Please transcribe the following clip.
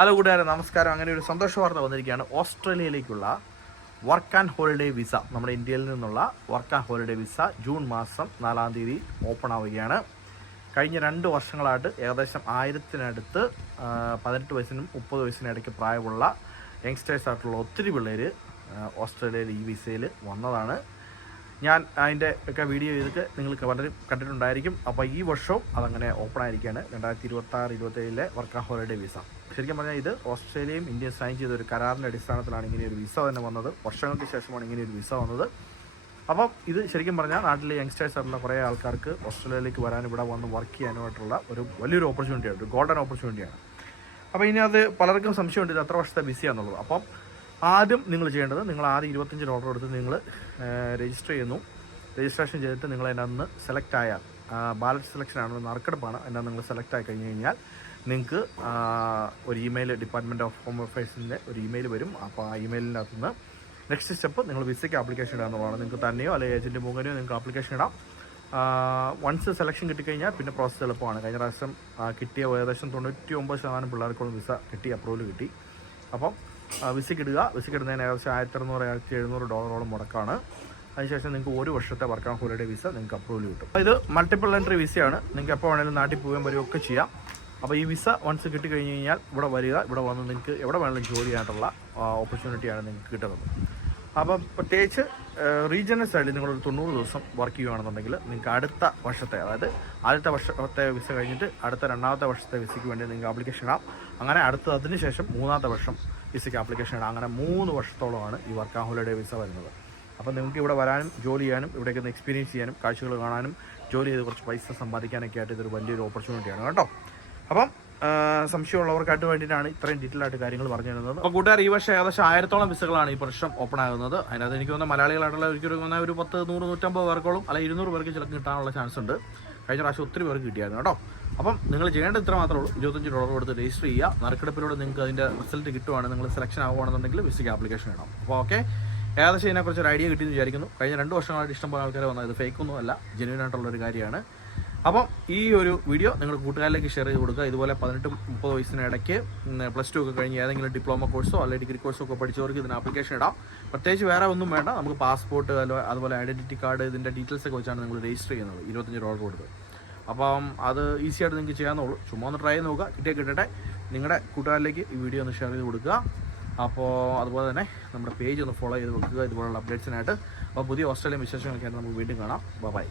Hello കൂട്ടുകാരെ, നമസ്കാരം. അങ്ങനെ ഒരു സന്തോഷ വാർത്ത വന്നിരിക്കുകയാണ്. ഓസ്ട്രേലിയയിലേക്കുള്ള വർക്ക് ആൻഡ് ഹോളിഡേ വിസ, നമ്മുടെ ഇന്ത്യയിൽ നിന്നുള്ള work and holiday visa June മാസം 4-ാം തീയതി ഓപ്പൺ ആവുകയാണ്. കഴിഞ്ഞ 2 വർഷങ്ങളായിട്ട് ഏകദേശം 1000-നടുത്ത് 18 വയസ്സിനും 30 വയസ്സിനും ഇടയ്ക്ക് പ്രായമുള്ള യങ്സ്റ്റേഴ്സ് ആയിട്ടുള്ള ഒത്തിരി പിള്ളേർ ഓസ്ട്രേലിയയിൽ ഈ വിസയിൽ വന്നതാണ്. ഞാൻ അതിൻ്റെ ഒക്കെ വീഡിയോ ചെയ്തിട്ട് നിങ്ങൾക്ക് പലരും കണ്ടിട്ടുണ്ടായിരിക്കും. അപ്പോൾ ഈ വർഷവും അതങ്ങനെ ഓപ്പൺ ആയിരിക്കുകയാണ്. 2026-27 വർക്ക് ആൻഡ് ഹോളിഡേ വിസ. ശരിക്കും പറഞ്ഞാൽ ഇത് ഓസ്ട്രേലിയയും ഇന്ത്യയും സൈൻ ചെയ്ത ഒരു കരാറിൻ്റെ അടിസ്ഥാനത്തിലാണ് ഇങ്ങനെയൊരു വിസ തന്നെ വന്നത്. വർഷങ്ങൾക്ക് ശേഷമാണ് ഇങ്ങനെയൊരു വിസ വന്നത്. അപ്പം ഇത് ശരിക്കും പറഞ്ഞാൽ നാട്ടിലെ യങ്സ്റ്റേഴ്സ് ആയിട്ടുള്ള കുറേ ആൾക്കാർക്ക് ഓസ്ട്രേലിയയിലേക്ക് വരാനും ഇവിടെ വന്ന് വർക്ക് ചെയ്യാനുമായിട്ടുള്ള ഒരു വലിയൊരു ഓപ്പർച്യൂണിറ്റിയാണ്, ഒരു ഗോൾഡൻ ഓപ്പർച്യൂണിറ്റിയാണ്. അപ്പോൾ ഇനി അത് പലർക്കും സംശയമുണ്ട് ഇത് എത്ര വർഷത്തെ വിസയാണെന്നുള്ളത്. അപ്പം ആദ്യം നിങ്ങൾ ചെയ്യേണ്ടത്, നിങ്ങൾ ആദ്യം $25 എടുത്ത് നിങ്ങൾ രജിസ്റ്റർ ചെയ്യുന്നു. രജിസ്ട്രേഷൻ ചെയ്തിട്ട് നിങ്ങൾ അതിനകത്ത് സെലക്ട് ആയാൽ, ബാലറ്റ് സെലക്ഷനാണ്, നറുക്കെടുപ്പാണ്, അതിനകത്ത് നിങ്ങൾ സെലക്ട് ആയി കഴിഞ്ഞ് കഴിഞ്ഞാൽ നിങ്ങൾക്ക് ഒരു ഇമെയിൽ, ഡിപ്പാർട്ട്മെൻറ്റ് ഓഫ് ഹോം അഫയേഴ്സിൻ്റെ ഒരു ഇമെയിൽ വരും. അപ്പോൾ ആ ഇമെയിലിൻ്റെ അകത്ത് നിന്ന് നെക്സ്റ്റ് സ്റ്റെപ്പ് നിങ്ങൾ വിസയ്ക്ക് ആപ്ലിക്കേഷൻ ഇടുക എന്നുള്ളതാണ്. നിങ്ങൾക്ക് തന്നെയോ അല്ലെങ്കിൽ ഏജൻറ്റ് മുഖേനയോ നിങ്ങൾക്ക് ആപ്ലിക്കേഷൻ ഇടാം. വൺസ് സെലക്ഷൻ കിട്ടിക്കഴിഞ്ഞാൽ പിന്നെ പ്രോസസ്സ് എളുപ്പമാണ്. കഴിഞ്ഞ പ്രാവശ്യം കിട്ടിയ ഏകദേശം 99% പിള്ളേർക്കുള്ള വിസ കിട്ടി, അപ്രൂവൽ കിട്ടി. അപ്പം വിസയ്ക്ക് ഇടുക. വിസയ്ക്ക് ഇടുന്നതിന് ഏകദേശം $1600-1700 മുടക്കാണ്. അതിനുശേഷം നിങ്ങൾക്ക് 1 വർഷത്തെ വർക്ക് ആൻഡ് ഹോളിഡേ വിസ നിങ്ങൾക്ക് അപ്രൂവൽ കിട്ടും. ഇത് മൾട്ടിപ്പിൾ എൻട്രി വിസയാണ്. നിങ്ങൾക്ക് എപ്പോൾ വേണമെങ്കിലും നാട്ടിൽ പോകാൻ വരികയൊക്കെ ചെയ്യാം. അപ്പോൾ ഈ വിസ വൺസ് കിട്ടിക്കഴിഞ്ഞ് കഴിഞ്ഞാൽ ഇവിടെ വരിക, ഇവിടെ വന്ന് നിങ്ങൾക്ക് എവിടെ വേണമെങ്കിലും ജോലി ചെയ്യാനായിട്ടുള്ള ഓപ്പർച്യൂണിറ്റിയാണ് നിങ്ങൾക്ക് കിട്ടുന്നത്. അപ്പം പ്രത്യേകിച്ച് റീജിയണൽ സൈഡിൽ നിങ്ങളൊരു 90 ദിവസം വർക്ക് ചെയ്യുകയാണെന്നുണ്ടെങ്കിൽ നിങ്ങൾക്ക് അടുത്ത വർഷത്തെ, അതായത് ആദ്യത്തെ വർഷത്തെ വിസ കഴിഞ്ഞിട്ട് അടുത്ത 2ാമത്തെ വർഷത്തെ വിസയ്ക്ക് വേണ്ടി നിങ്ങൾക്ക് ആപ്ലിക്കേഷൻ ഇടാം. അങ്ങനെ അതിന് ശേഷം 3ാമത്തെ വർഷം വിസയ്ക്ക് ആപ്ലിക്കേഷൻ ഇടാം. അങ്ങനെ 3 വർഷത്തോളമാണ് ഈ വർക്ക് ആൻഡ് ഹോളിഡേ വിസ വരുന്നത്. അപ്പം നിങ്ങൾക്ക് ഇവിടെ വരാനും ജോലി ചെയ്യാനും ഇവിടേക്ക് ഒന്ന് എക്സ്പീരിയൻസ് ചെയ്യാനും കാഴ്ചകൾ കാണാനും ജോലി ചെയ്ത് കുറച്ച് പൈസ സമ്പാദിക്കാനൊക്കെ ആയിട്ട് ഇതൊരു വലിയൊരു ഓപ്പർച്യൂണിറ്റിയാണ് കേട്ടോ. അപ്പം സംശയമുള്ളവർക്കായിട്ട് വേണ്ടിയിട്ടാണ് ഇത്രയും ഡീറ്റെയിൽ ആയിട്ട് കാര്യങ്ങൾ പറഞ്ഞു തരുന്നത്. അപ്പോൾ കൂട്ടുകാർ, ഈ വർഷം ഏകദേശം 1000-ഓളം വിസകളാണ് ഈ വർഷം ഓപ്പൺ ആകുന്നത്. അതിനകത്ത് എനിക്ക് തോന്നുന്ന മലയാളികളായിട്ടുള്ള ഒരു 10, 100, 150 പേർക്കോളം അല്ലെങ്കിൽ 200 പേർക്ക് ചിലപ്പോൾ കിട്ടാനുള്ള ചാൻസ് ഉണ്ട്. കഴിഞ്ഞ പ്രാവശ്യം ഒത്തിരി പേർക്ക് കിട്ടിയായിരുന്നു കേട്ടോ. അപ്പം നിങ്ങൾ ചെയ്യേണ്ടത് ഇത്ര മാത്രമേ ഉള്ളൂ. $25 കൊടുത്ത് രജിസ്റ്റർ ചെയ്യുക. നറുക്കെടുപ്പിലൂടെ നിങ്ങൾക്ക് അതിൻ്റെ റിസൾട്ട് കിട്ടുവാണ്. നിങ്ങൾ സെലക്ഷൻ ആവുകയാണെന്നുണ്ടെങ്കിൽ വിസയ്ക്ക് ആപ്ലിക്കേഷൻ ഇടാം. അപ്പോൾ ഓക്കെ, ഏകദേശം ഇതിനെക്കുറിച്ച് ഒരു ഐഡിയ കിട്ടിയെന്ന് വിചാരിക്കുന്നു. കഴിഞ്ഞ 2 വർഷങ്ങളായിട്ട് ഇഷ്ടംപോലെ ആൾക്കാർ വന്നത്, ഇത് ഫേക്കൊന്നും അല്ല, ജെന്യൂൻ ആയിട്ടുള്ളൊരു കാര്യമാണ്. അപ്പം ഈ ഒരു വീഡിയോ നിങ്ങൾ കൂട്ടുകാരിലേക്ക് ഷെയർ ചെയ്ത് കൊടുക്കുക. ഇതുപോലെ 18-30 വയസ്സിന് ഇടയ്ക്ക് +2 ഒക്കെ കഴിഞ്ഞ് ഏതെങ്കിലും ഡിപ്ലോമ കോഴ്സോ അല്ലെങ്കിൽ ഡിഗ്രി കോഴ്സോ ഒക്കെ പഠിച്ചവർക്ക് ഇതിന് ആപ്ലിക്കേഷൻ ഇടാം. പ്രത്യേകിച്ച് വേറെ ഒന്നും വേണ്ട. നമുക്ക് പാസ്പോർട്ട് അതുപോലെ ഐഡൻറ്റിറ്റി കാർഡ്, ഇതിൻ്റെ ഡീറ്റെയിൽസ് ഒക്കെ വെച്ചാണ് നിങ്ങൾ രജിസ്റ്റർ ചെയ്യുന്നത് $25 കൊടുത്ത്. അപ്പം അത് ഈസി ആയിട്ട് നിങ്ങൾക്ക് ചെയ്യാവുന്നുള്ളൂ. ചുമ്മാ ഒന്ന് ട്രൈ ചെയ്ത് നോക്കുക. കിട്ടട്ടെ. നിങ്ങളുടെ കൂട്ടുകാരിലേക്ക് ഈ വീഡിയോ ഒന്ന് ഷെയർ ചെയ്ത് കൊടുക്കുക. അപ്പോൾ അതുപോലെ തന്നെ നമ്മുടെ പേജ് ഒന്ന് ഫോളോ ചെയ്ത് വെക്കുക ഇതുപോലുള്ള അപ്ഡേറ്റ്സിനായിട്ട്. അപ്പോൾ പുതിയ ഓസ്ട്രേലിയൻ വിശേഷങ്ങളൊക്കെയാണ് നമുക്ക് വീണ്ടും കാണാം. ബൈ.